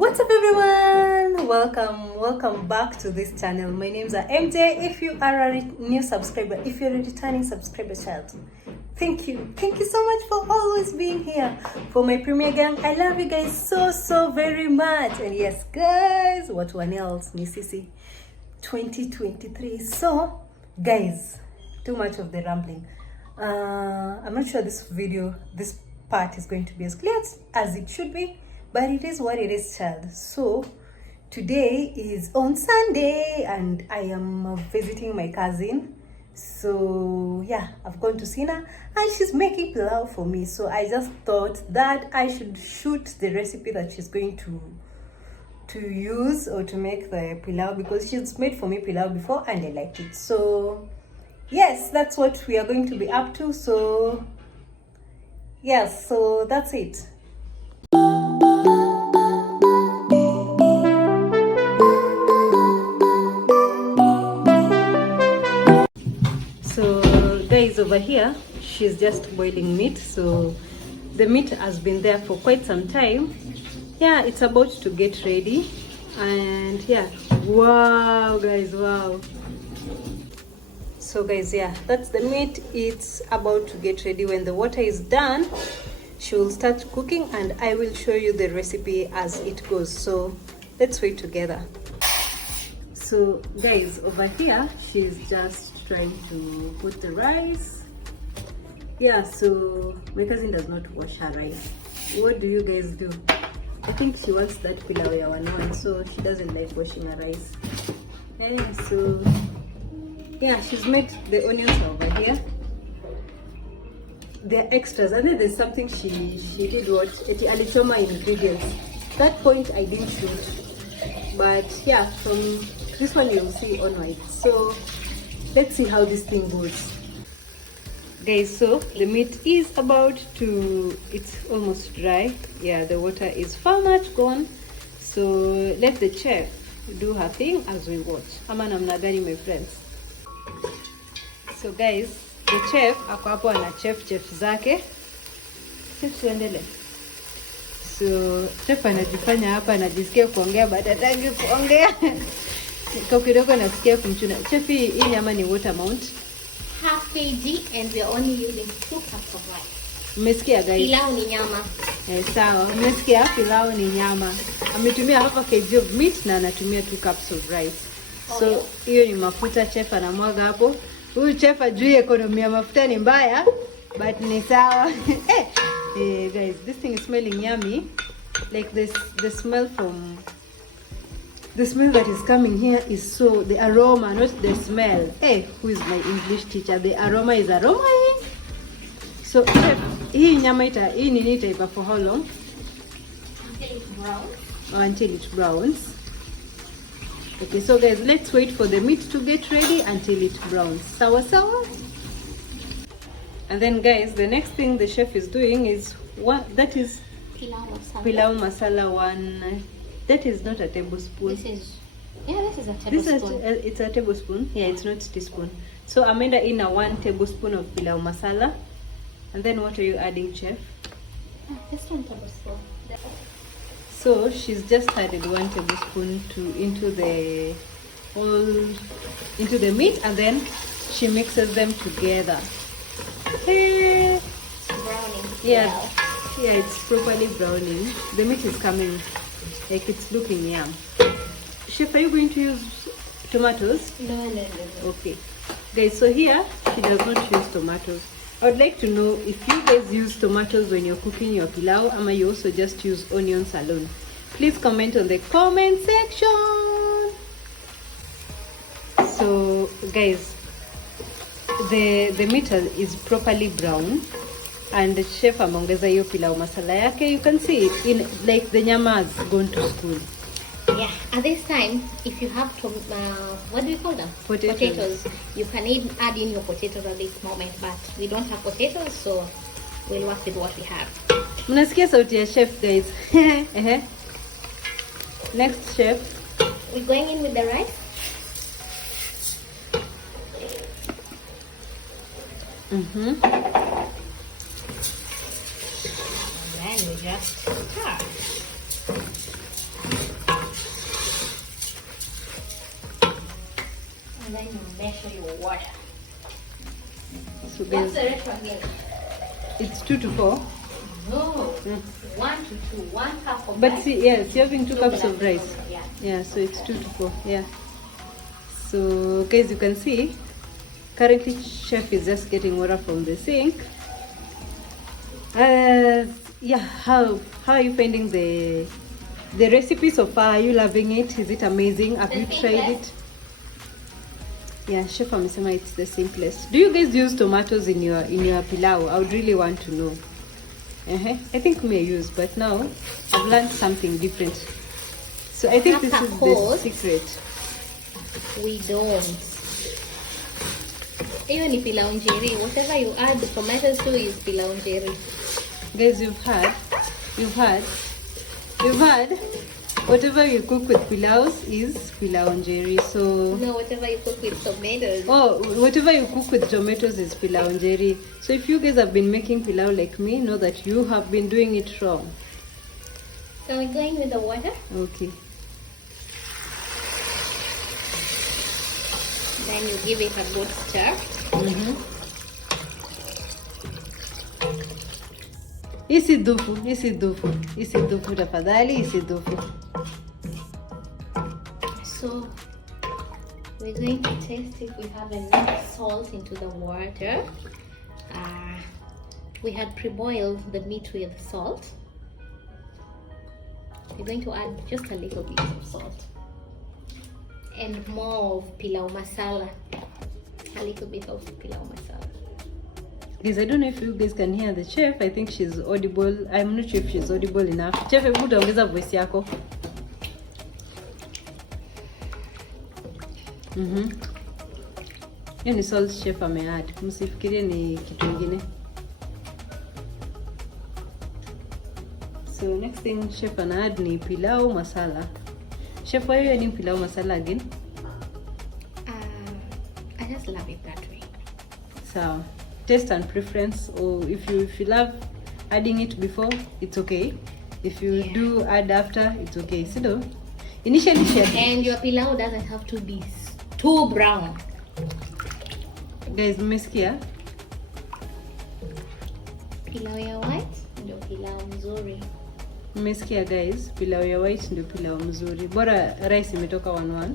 What's up everyone, welcome back to this channel. My name's MJ. If you are a new subscriber, if you're a returning subscriber child, thank you so much for always being here. For my premier gang, I love you guys so very much. And yes guys, what one else ni sisi 2023. So guys, too much of the rambling. I'm not sure this part is going to be as clear as it should be, but it is what it is, child. So today is on Sunday and I am visiting my cousin. So yeah, I've gone to see her and she's making pilau for me. So I just thought that I should shoot the recipe that she's going to use or to make the pilau, because she's made for me pilau before and I liked it. So yes, that's what we are going to be up to. So yes, so that's it. So guys, over here she's just boiling meat. So the meat has been there for quite some time. Yeah, it's about to get ready. And yeah, wow guys, wow. So guys, yeah, that's the meat. It's about to get ready. When the water is done, she will start cooking and I will show you the recipe as it goes. So let's wait together. So guys, over here she's just trying to put the rice. Yeah, so my cousin does not wash her rice. What do you guys do? I think she wants that pilau ya one, so she doesn't like washing her rice. And so yeah, she's made the onions over here. They're extras, and then there's something she did what alichoma ingredients. That point I didn't shoot, but yeah, from this one you'll see onward. So let's see how this thing goes, guys. So the meat is about to, it's almost dry. Yeah, the water is far much gone. So let the chef do her thing as we watch. Ama namna gani, my friends? So guys, the chef ako hapo ana chef zake. Tuendelee. So chef anajifanya hapa anajisikia kuongea but hataki kuongea. Kwa kidogo nasikia kumchuna. Chef, hii nyama ni what amount? Half kg and we are only using 2 cups of rice. Mmesikia guys? Pilau ni nyama. Sawa. Mmesikia? Pilau ni nyama. Ametumia half a kg of meat na anatumia 2 cups of rice. So hiyo ni mafuta chef anamwaga hapo. Huyu chef ajui ekonomi ya mafuta ni mbaya, but ni sawa. Guys, this thing is smelling yummy. Like this, the smell that is coming here is so, the aroma, not the smell. Hey, who is my English teacher? The aroma is aroma. So chef, hii nyama hii nini itaipa for how long? Until it browns. Until it browns. Okay, so guys, let's wait for the meat to get ready until it browns. Sawa sawa. And then guys, the next thing the chef is doing is that is pilau masala 1. That is not a tablespoon. This is a tablespoon. It's a tablespoon. Yeah, it's not a teaspoon. So Amanda in a 1 tablespoon of pilau masala. And then what are you adding, chef? Just 1 tablespoon. So she's just added 1 tablespoon into the meat, and then she mixes them together. Hey. It's browning. Yeah, it's properly browning. The meat is coming, like it's looking yum. Chef, are you going to use tomatoes? No. Okay, guys. So here she does not use tomatoes. I would like to know if you guys use tomatoes when you're cooking your pilau, or you also just use onions alone. Please comment on the comment section. So guys, the meat is properly brown and the chef ameongeza hiyo pilau masala yake. You can see it in, like the nyama has gone to school. Yeah, at this time, if you have what do you call them? Potatoes. You can add in your potatoes at this moment, but we don't have potatoes, so we'll work with what we have. Mnasikia sauti ya chef, guys. Next, chef, we're going in with the rice. And then we just start. measure your water. So What's guys, the ratio again? it's 2 to 4. No. 1 to 2. 1 cup of But rice. see, yes, you're having 2 cups of rice. Yeah. Yeah, so it's 2 to 4. Yeah. So guys, you can see currently chef is just getting water from the sink. Yeah, how are you finding the recipe so far? Are you loving it? Is it amazing? Have you tried it? Yeah, chef amesema it's the simplest. Do you guys use tomatoes in your pilau? I would really want to know. I think may use, but now I've learned something different. So I think this is the secret. We don't. Even if pilau njeri, whatever you add tomatoes to is pilau njeri. Guys, you've heard. Whatever you cook with pilaus is pilau njeri. So no, whatever you cook with tomatoes. Oh, whatever you cook with tomatoes is pilau njeri. So if you guys have been making pilau like me, know that you have been doing it wrong. So we're going with the water. Okay. Then you give it a good stir. Isi dhufu tafadhali, isi dhufu. So we're going to taste if we have enough salt into the water. We had pre-boiled the meat with salt. We're going to add just a little bit of salt and more of pilau masala. A little bit of pilau masala. Guys, I don't know if you guys can hear the chef. I think she's audible. I'm not sure if she's audible enough. Chef, hebu utaongeza voice yako. Hiyo ni salt chef ameadd. Msifikirie ni kitu kingine. So next thing chef ana add ni pilau masala. Chef, why are you adding pilau masala again? I just love it that way. So taste and preference, or if you love adding it before, it's okay. If you do add after, it's okay. So initially and your pilau doesn't have to be too brown. Guys, mmesikia? Pilau ya white ndio pilau mzuri. Mmesikia guys, pilau ya white ndio pilau mzuri. Bora rice imetoka 1-1.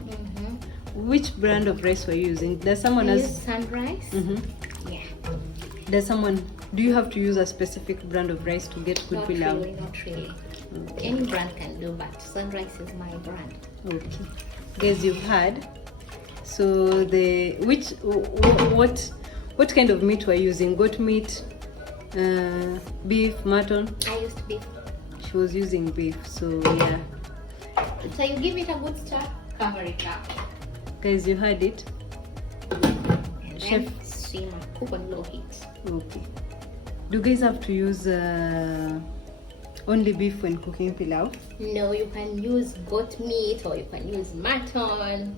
Which brand of rice were you using? Does someone use sun rice? Yeah. Do you have to use a specific brand of rice to get good pilau? Not really. Okay. Any brand can do, but Sunrise is my brand. Okay. Guys, you've heard. So what kind of meat were you using? Goat meat, beef, mutton? I used beef. She was using beef, so yeah. So you give it a good stir, cover it up. Guys, you heard it. And Chef, then simmer, cook on low heat. okay. Do you guys have to use only beef when cooking pilau? No, you can use goat meat, or you can use mutton.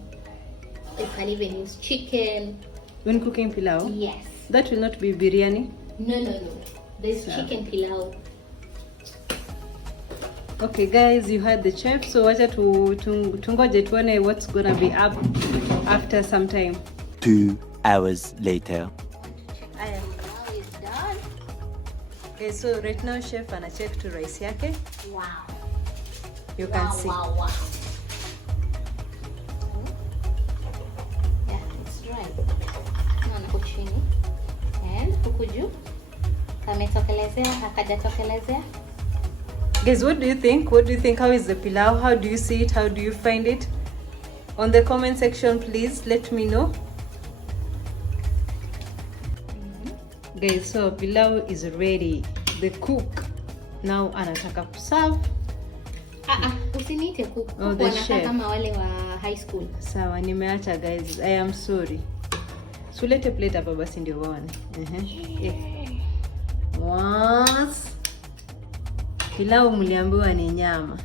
You can even use chicken. When cooking pilau? Yes. That will not be biryani? No. There's chicken pilau. Okay guys, you heard the chef, so wacha tungoje tuone what's gonna be up after some time. 2 hours later. Now it's done. Okay, so right now chef ana check to rice yake. Wow. You can see. Wow. Yeah, it's dry. Naona huku chini. And huku juu. Kametokelezea, hakajatokelezea. Guys, what do you think? How is the pilau? How do you see it? How do you find it? On the comment section, please let me know. Guys, so pilau is ready. The cook now anataka kuserve. Usiniite cook. Oh, the chef. Kama wale wa high school. Sawa, nimeacha guys. I am sorry. So lete plate hapa basi ndio waone. Once. Pilau mliambiwa ni nyama.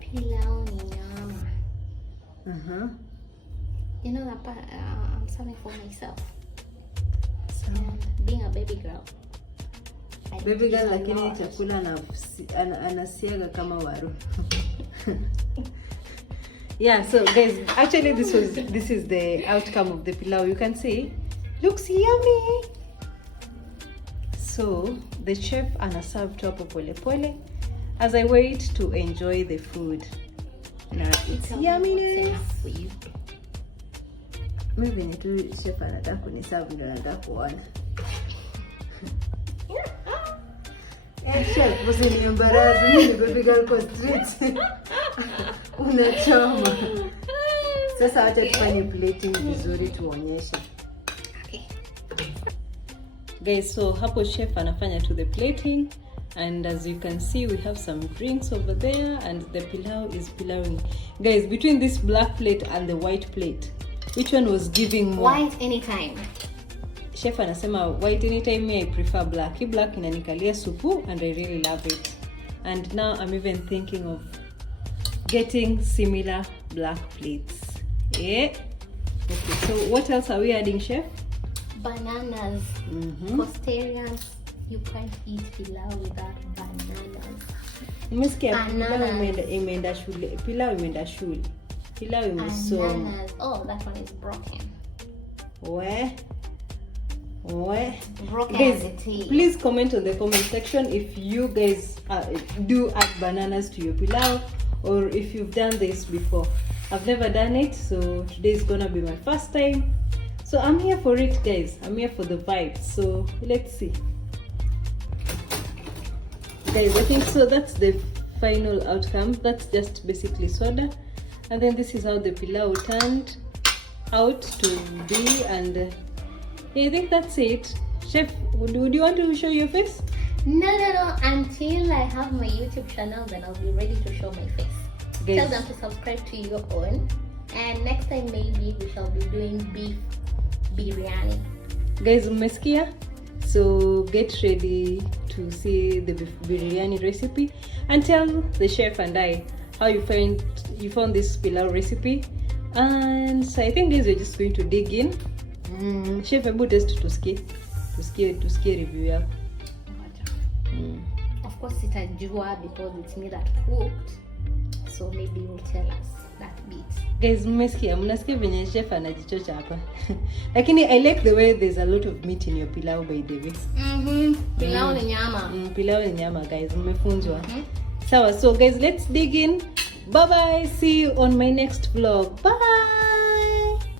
Pilau ni nyama. You know that I'm sorry for myself. Being a baby girl. Baby girl lakini chakula anasiaga kama waru. Yeah, so guys, actually this is the outcome of the pilau. You can see, looks yummy. So the chef ana serve tu hapo pole pole as I wait to enjoy the food. Now it's yummy. Maybe ni tu chef anataka kuniserve ndio anataka kuona. Chef, usiniembarazi mimi nimefika huko street. Unachoma. Sasa acha tufanye plating vizuri tuonyeshe. Okay. Guys, so hapo chef anafanya to the plating, and as you can see we have some drinks over there and the pilau is pilauing. Guys, between this black plate and the white plate, which one was giving more? White anytime. Chef anasema white anytime, me I prefer black. Hii black inanikalia supu and I really love it. And now I'm even thinking of getting similar black plates. Yeah. Okay, so what else are we adding, chef? Bananas. Costarians, you can't eat pilau without bananas. Umesikia pilau imeenda shule. Pilau imeenda shule. Pilau imesoma. Bananas. Oh, that one is broken. Where? Broken Guys, as it is. please comment on the comment section if you guys do add bananas to your pilau, or if you've done this before. I've never done it, so today is gonna be my first time. So I'm here for it, guys. I'm here for the vibes. So let's see. Guys, I think so that's the final outcome. That's just basically soda. And then this is how the pilau turned out to be, and I think that's it. Chef, would you want to show your face? No. Until I have my YouTube channel, then I'll be ready to show my face. Guys. Tell them to subscribe to your own. And next time maybe we shall be doing beef biryani. Guys, umesikia? So get ready to see the beef biryani recipe, and tell the chef and I how you found this pilau recipe. And so I think guys, we're just going to dig in. Chef, hebu test tusikie review yako. Of course sitajua because it's me that cooked, so maybe you'll tell us that bit. Guys, mnasikia venye chef anajichocha hapa. Lakini I like the way there's a lot of meat in your pilau, by the way. Pilau ni nyama. Pilau ni nyama, guys, mmefunzwa. Sawa, so guys, let's dig in. Bye bye, see you on my next vlog. Bye.